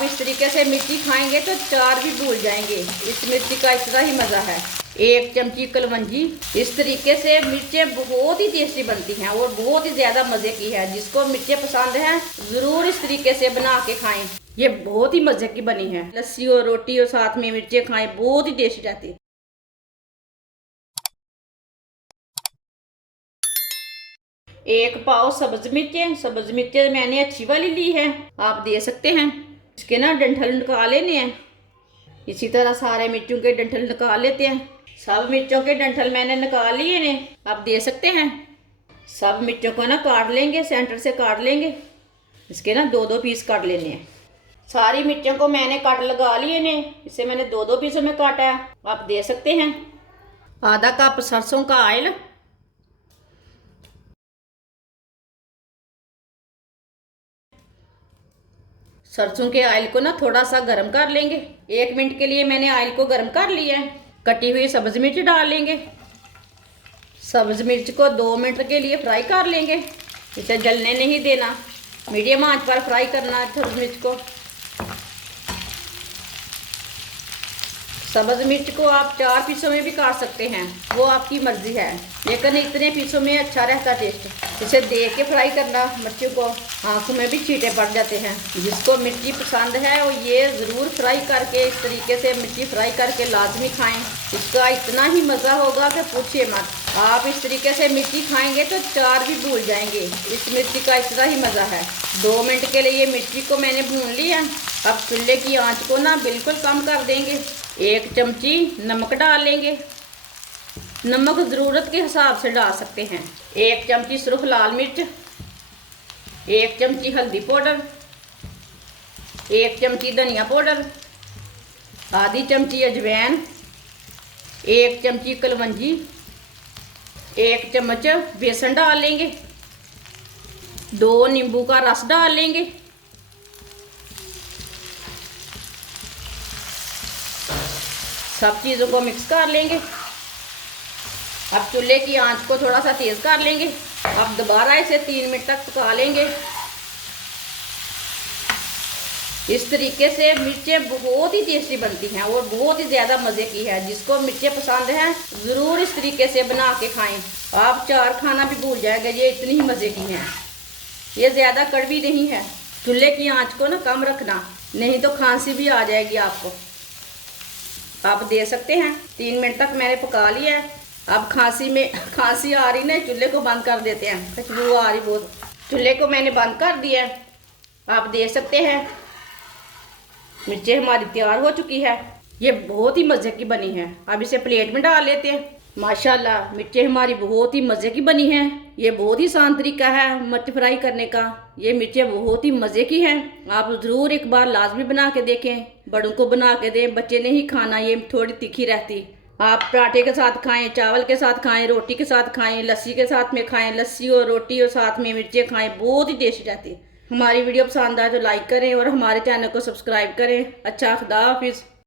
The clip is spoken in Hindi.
आप इस तरीके से मिर्ची खाएंगे तो चार भी भूल जाएंगे। इस मिर्ची का इतना ही मज़ा है। 1 चमची कलवंजी। इस तरीके से मिर्चें बहुत ही टेस्टी बनती हैं और बहुत ही ज़्यादा मज़े की है। जिसको मिर्चें पसंद हैं ज़रूर इस तरीके से बना के खाएं। ये बहुत ही मज़े की बनी है। लस्सी और रोटी और साथ में मिर्चें खाएं, बहुत ही टेस्टी रहती है। 1 पाव सब्ज मिर्चें। सब्ज मिर्चें मैंने अच्छी वाली ली है, आप दे सकते हैं। इसके ना डंठल निकाल लेने हैं। इसी तरह सारे मिर्चों के डंठल निकाल लेते हैं। सब मिर्चों के डंठल मैंने निकाल लिए ने, आप दे सकते हैं। सब मिर्चों को ना काट लेंगे, सेंटर से काट लेंगे। इसके ना 2-2 पीस काट लेने हैं। सारी मिर्चों को मैंने काट लगा लिए ने, इसे मैंने 2-2 पीसों में काटा है, आप दे सकते हैं। आधा कप सरसों का ऑयल। सरसों के ऑयल को ना थोड़ा सा गर्म कर लेंगे। 1 मिनट के लिए मैंने ऑयल को गर्म कर लिया है। कटी हुई सब्ज मिर्च डाल लेंगे। सब्ज मिर्च को 2 मिनट के लिए फ्राई कर लेंगे। इसे जलने नहीं देना, मीडियम आंच पर फ्राई करना है सब्ज मिर्च को। सब्ज मिर्च को आप 4 पीसों में भी काट सकते हैं, वो आपकी मर्जी है, लेकिन इतने पीसों में अच्छा रहता टेस्ट। इसे देख के फ्राई करना, मिर्चों को आंखों में भी छींटे पड़ जाते हैं। जिसको मिर्ची पसंद है वो ये ज़रूर फ्राई करके, इस तरीके से मिर्ची फ्राई करके लाजमी खाएं। इसका इतना ही मज़ा होगा कि पूछिए मत। आप इस तरीके से मिर्ची खाएंगे तो 4 भी भूल जाएंगे। इस मिर्ची का इतना ही मज़ा है। 2 मिनट के लिए मिर्ची को मैंने भून लिया। अब चूल्हे की आंच को ना बिल्कुल कम कर देंगे। 1 चमची नमक डाल लेंगे। नमक ज़रूरत के हिसाब से डाल सकते हैं। 1 चमची सुर्ख लाल मिर्च, 1 चमची हल्दी पाउडर, 1 चमची धनिया पाउडर, आधी चमची अजवाइन, 1 चमची कलवंजी, 1 चम्मच बेसन डाल लेंगे। 2 नींबू का रस डाल लेंगे। सब चीज़ों को मिक्स कर लेंगे। अब चूल्हे की आंच को थोड़ा सा तेज़ कर लेंगे। अब दोबारा इसे 3 मिनट तक पका लेंगे। इस तरीके से मिर्चें बहुत ही टेस्टी बनती हैं और बहुत ही ज़्यादा मज़े की है। जिसको मिर्चें पसंद हैं ज़रूर इस तरीके से बना के खाएं। आप 4 खाना भी भूल जाएंगे, ये इतनी ही मज़े की हैं। ये ज़्यादा कड़वी नहीं है। चूल्हे की आंच को ना कम रखना, नहीं तो खांसी भी आ जाएगी आपको। आप दे सकते हैं। 3 मिनट तक मैंने पका लिया है। अब खांसी आ रही ना, चूल्हे को बंद कर देते हैं, खुशबू आ रही बहुत। चूल्हे को मैंने बंद कर दिया है, आप दे सकते हैं। मिर्चें हमारी तैयार हो चुकी है। ये बहुत ही मज़े की बनी है। अब इसे प्लेट में डाल लेते हैं। माशाल्लाह मिर्चें हमारी बहुत ही मज़े की बनी हैं। ये बहुत ही आसान तरीका है मिर्च फ्राई करने का। ये मिर्चें बहुत ही मज़े की हैं। आप ज़रूर एक बार लाजमी बना के देखें। बड़ों को बना के दें, बच्चे नहीं खाना, ये थोड़ी तीखी रहती। आप पराठे के साथ खाएं, चावल के साथ खाएं, रोटी के साथ खाएं, लस्सी के साथ में खाएं। लस्सी और रोटी और साथ में मिर्चें खाएं, बहुत ही टेस्टी रहती। हमारी वीडियो पसंद आए तो लाइक करें और हमारे चैनल को सब्सक्राइब करें। अच्छा, खुदा हाफिज़।